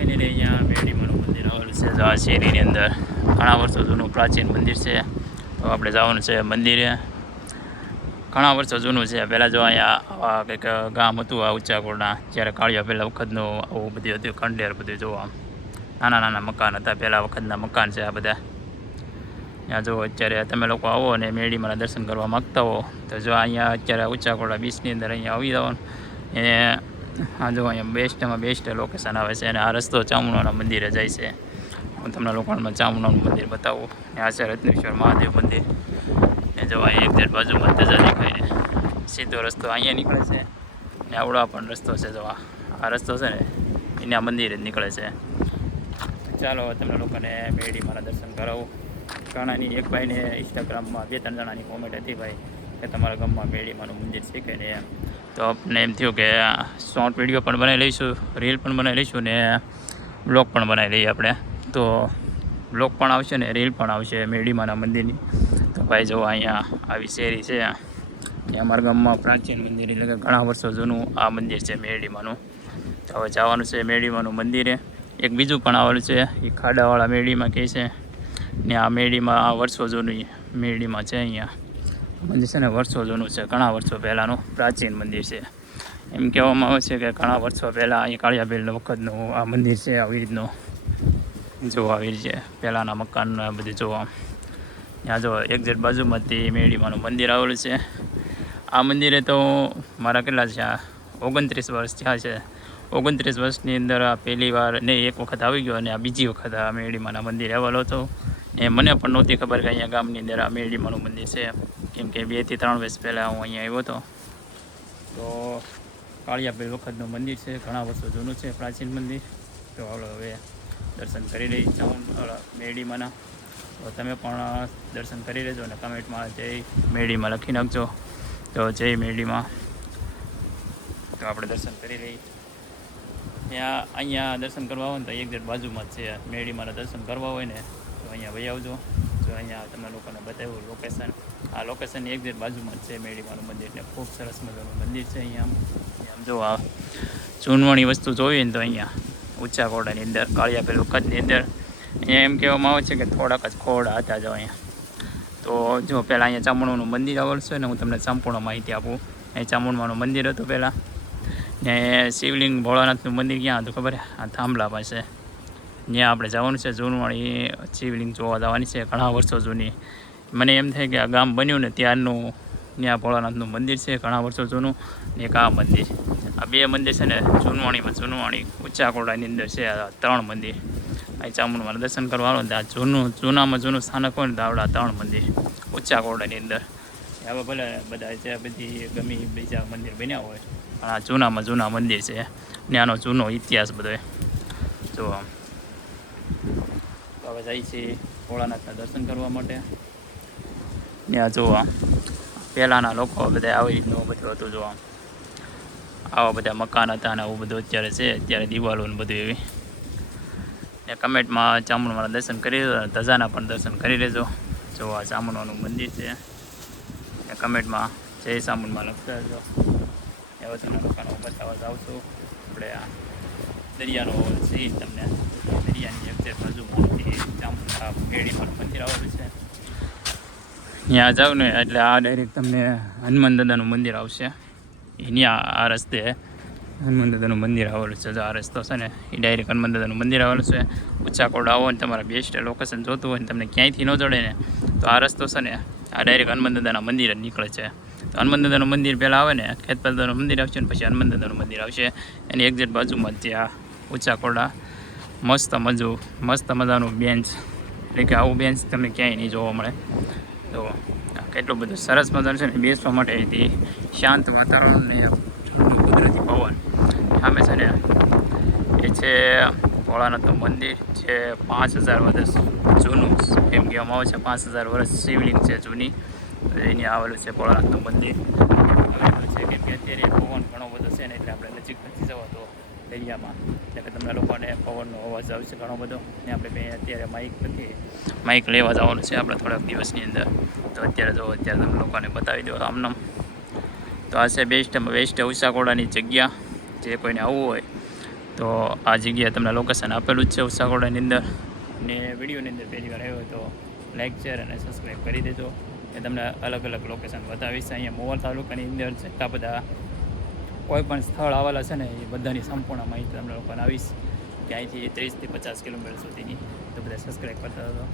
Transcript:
Finally અહીંયા મેડીમાનું મંદિર આવેલું છે. તો આ શેરીની અંદર ઘણા વર્ષો જૂનું પ્રાચીન મંદિર છે. તો આપણે જવાનું છે મંદિરે. ઘણા વર્ષો જૂનું છે. પહેલાં જો અહીંયા કંઈક ગામ હતું આ ઊંચાકોટના, જ્યારે કાળિયા પહેલાં વખતનું આવું બધું હતું, ખંડેર બધું જોવા. નાના નાના મકાન હતા, પહેલાં વખતના મકાન છે આ બધા. ત્યાં જો અત્યારે તમે લોકો આવો અને મેડીમાના દર્શન કરવા માગતા હો તો જો અહીંયા અત્યારે ઊંચાકોટા બીચની અંદર અહીંયા આવી જવાનું. એને આ જો અહીંયા બેસ્ટમાં બેસ્ટ લોકેશન આવે છે. અને આ રસ્તો ચામુંડાના મંદિરે જાય છે. હું તમને લોકોમાં ચામુંડાનું મંદિર બતાવું. આ છે રત્નેશ્વર મહાદેવ મંદિર. ને જો અહીંયા એક્ઝેક્ટ બાજુમાં ધજા દેખાય ને સીધો રસ્તો અહીંયા નીકળે છે. ને આવડા પણ રસ્તો છે. જો આ રસ્તો છે ને એના મંદિરે જ નીકળે છે. ચાલો તમને લોકોને મેડીમાના દર્શન કરાવું. ઘણાની એક ભાઈને ઇન્સ્ટાગ્રામમાં 2-3 જણાની કોમેન્ટ હતી ભાઈ કે તમારા ગામમાં મેડીમાનું મંદિર છે કે નહીં એમ. તો આપણને એમ થયું કે શોર્ટ વિડીયો પણ બનાવી લઈશું, રીલ પણ બનાવી લઈશું ને બ્લોગ પણ બનાવી લઈએ આપણે. તો બ્લોગ પણ આવશે ને રીલ પણ આવશે મેડીમાના મંદિરની. તો ભાઈ જો અહીંયા આવી શેરી છે. અમારા ગામમાં પ્રાચીન મંદિર એટલે કે ઘણા વર્ષો જૂનું આ મંદિર છે મેડીમાનું. તો હવે જવાનું છે મેડીમાનું મંદિરે. એક બીજું પણ આવેલું છે એ ખાડાવાળા મેડીમાં કહે છે. ને આ મેડીમાં આ વર્ષો જૂનું મેડીમાં છે. અહીંયા મંદિર છે ને વર્ષો જૂનું છે, ઘણા વર્ષો પહેલાંનું પ્રાચીન મંદિર છે. એમ કહેવામાં આવે છે કે ઘણા વર્ષો પહેલાં અહીં કાળિયાબેલ વખતનું આ મંદિર છે. આવી રીતનું જોવા આવી રીતે પહેલાંના મકાન બધું જોવા. ત્યાં જો એક્ઝેક્ટ બાજુમાંથી મેડીમાનું મંદિર આવેલું છે. આ મંદિરે તો મારા કેટલા છે 29 વર્ષ થયા છે. 29 વર્ષની અંદર આ પહેલી વાર ને એક વખત આવી ગયો અને આ બીજી વખત આ મેડીમાના મંદિરે આવેલો હતો. ને મને પણ નહોતી ખબર કે અહીંયા ગામની અંદર આ મેડીમાનું મંદિર છે. કેમ કે 2 થી 3 વર્ષ પહેલાં હું અહીંયા આવ્યો હતો. તો કાળિયાબેલ વખતનું મંદિર છે, ઘણા વર્ષો જૂનું છે, પ્રાચીન મંદિર. તો હવે દર્શન કરી લઈ મેડીમાના. તો તમે પણ દર્શન કરી લેજો અને કમેન્ટમાં જય મેડીમાં લખી નાખજો. તો જય મેડીમાં. તો આપણે દર્શન કરી લઈએ. ત્યાં અહીંયા દર્શન કરવા હોય ને તો એક્ઝેક્ટ બાજુમાં જ છે. મેડીમાના દર્શન કરવા હોય ને તો અહીંયા વહી આવજો. જો અહીંયા તમે લોકોને બતાવ્યું લોકેશન, આ લોકેશનની એક્ઝેક્ટ બાજુમાં જ છે મેડીમાનું મંદિર. ને ખૂબ સરસ મજાનું મંદિર છે. અહીંયા આમ જો આ ચૂનવાણી વસ્તુ જોઈએ ને તો અહીંયા ઊંચાકોટાની અંદર કાળિયાબેલ વખતની અંદર અહીંયા એમ કહેવામાં આવે છે કે થોડાક જ ખોડા હતા. જો અહીંયા તો જો પહેલાં અહીંયા ચામુંડાનું મંદિર આવેલું છે ને હું તમને સંપૂર્ણ માહિતી આપું. અહીં ચામુંડાનું મંદિર હતું પહેલાં. ને શિવલિંગ ભોળાનાથનું મંદિર ક્યાં હતું ખબર? આ થાંભલા પાસે. ત્યાં આપણે જવાનું છે. જૂનવાણી શિવલિંગ જોવા જવાની છે, ઘણા વર્ષો જૂની. મને એમ થાય કે આ ગામ બન્યું ને ત્યારનું ત્યાં ભોળાનાથનું મંદિર છે, ઘણા વર્ષો જૂનું. ને એક આ મંદિર, આ 2 મંદિર છે ને જૂનવાણી ઊંચાકોટાની અંદર છે. આ 3 મંદિર. અહીં ચામુંડાના દર્શન કરવાનું આ જૂનામાં જૂનું સ્થાનક હોય ને તો આવડા 3 મંદિર ઊંચાકોટાની અંદર. હવે ભલે બધા જે બધી ગમે બીજા મંદિર બન્યા હોય પણ આ જૂનામાં જૂના મંદિર છે. ને આનો જૂનો ઇતિહાસ બધો જોવા. તો હવે જાય છે ભોળાનાથના દર્શન કરવા માટે. ને આ જોવા પહેલાંના લોકો બધા આવી રીતનું બધું હતું. જોવા આવા બધા મકાન હતા અને આવું બધું અત્યારે છે. અત્યારે દિવાલો ને બધું એવી. ને કમેન્ટમાં ચામુંડાના દર્શન કરી લેજો, ધજાના પણ દર્શન કરી લેજો. જો આ ચામુંડાનું મંદિર છે. ને કમેન્ટમાં જય ચામુંડામાં લખતા રહેજો. એવા તમને લોકોનો બતાવવા જાઉં છું. આપણે આ દરિયાનો સીન તમને દરિયાની એક્ઝેક્ટ બાજુમાંથી ચામુંડા મેડીમાનું મંદિર આવેલું છે. ત્યાં જાવ ને એટલે આ ડાયરેક્ટ તમને હનુમાન દાદાનું મંદિર આવશે. ત્યાં આ રસ્તે હનુમાન દાદાનું મંદિર આવેલું છે. જો આ રસ્તો છે ને એ ડાયરેક્ટ હનુમાન દાદાનું મંદિર આવેલું છે. ઊંચાકોટા આવો ને તમારે બેસ્ટ લોકેશન જોતું હોય ને તમને ક્યાંયથી ન જડે ને તો આ રસ્તો છે ને આ ડાયરેક્ટ હનુમાન દાદાના મંદિર જ નીકળે છે. તો હનુમાન દાદાનું મંદિર પહેલાં આવે ને ખેતપાલ દાદાનું મંદિર આવશે ને પછી હનુમાન દાદાનું મંદિર આવશે. એની એક્ઝેક્ટ બાજુમાં જ ત્યાં ઊંચાકોટા મસ્ત મજાનું બેન્ચ, એટલે કે આવું બેન્ચ તમને ક્યાંય નહીં જોવા મળે. તો કેટલું બધું સરસ મજાનું છે ને બેસવા માટે. અહીંથી શાંત વાતાવરણ ને કુદરતી પવન. સામે છે ને એ છે ભોળાનાથનું મંદિર છે. 5000 વર્ષ જૂનું એમ કહેવામાં આવે છે. 5000 વર્ષ શિવલિંગ છે જૂની. એની આવેલું છે ભોળાનાથનું મંદિર. આવેલું છે કેમ કે અત્યારે પવન ઘણો બધો છે ને એટલે આપણે નજીક નથી જવા તો દરિયામાં, એટલે કે તમને લોકોને પવનનો અવાજ આવશે ઘણો બધો. ને આપણે કંઈ અત્યારે માઇક લેવા જવાનું છે આપણે થોડાક દિવસની અંદર. તો અત્યારે તમે લોકોને બતાવી દો આમનામ. તો આ છે બેસ્ટ ઊંચાકોટાની જગ્યા. જે કોઈને આવવું હોય તો આ જગ્યાએ તમને લોકેશન આપેલું જ છે ઉસાકોડાની અંદર. અને વિડીયોની અંદર પહેલી વાર આવ્યો તો લાઇક શેર અને સબસ્ક્રાઈબ કરી દેજો. એ તમને અલગ અલગ લોકેશન બતાવીશ. અહીંયા મોવા તાલુકાની અંદર જેટલા બધા કોઈ પણ સ્થળ આવેલા છે ને એ બધાની સંપૂર્ણ માહિતી તમને લોકોને આવીશ કે અહીંથી 30 થી 50 કિલોમીટર સુધીની. તો બધા સબસ્ક્રાઈબ કરતા હતો.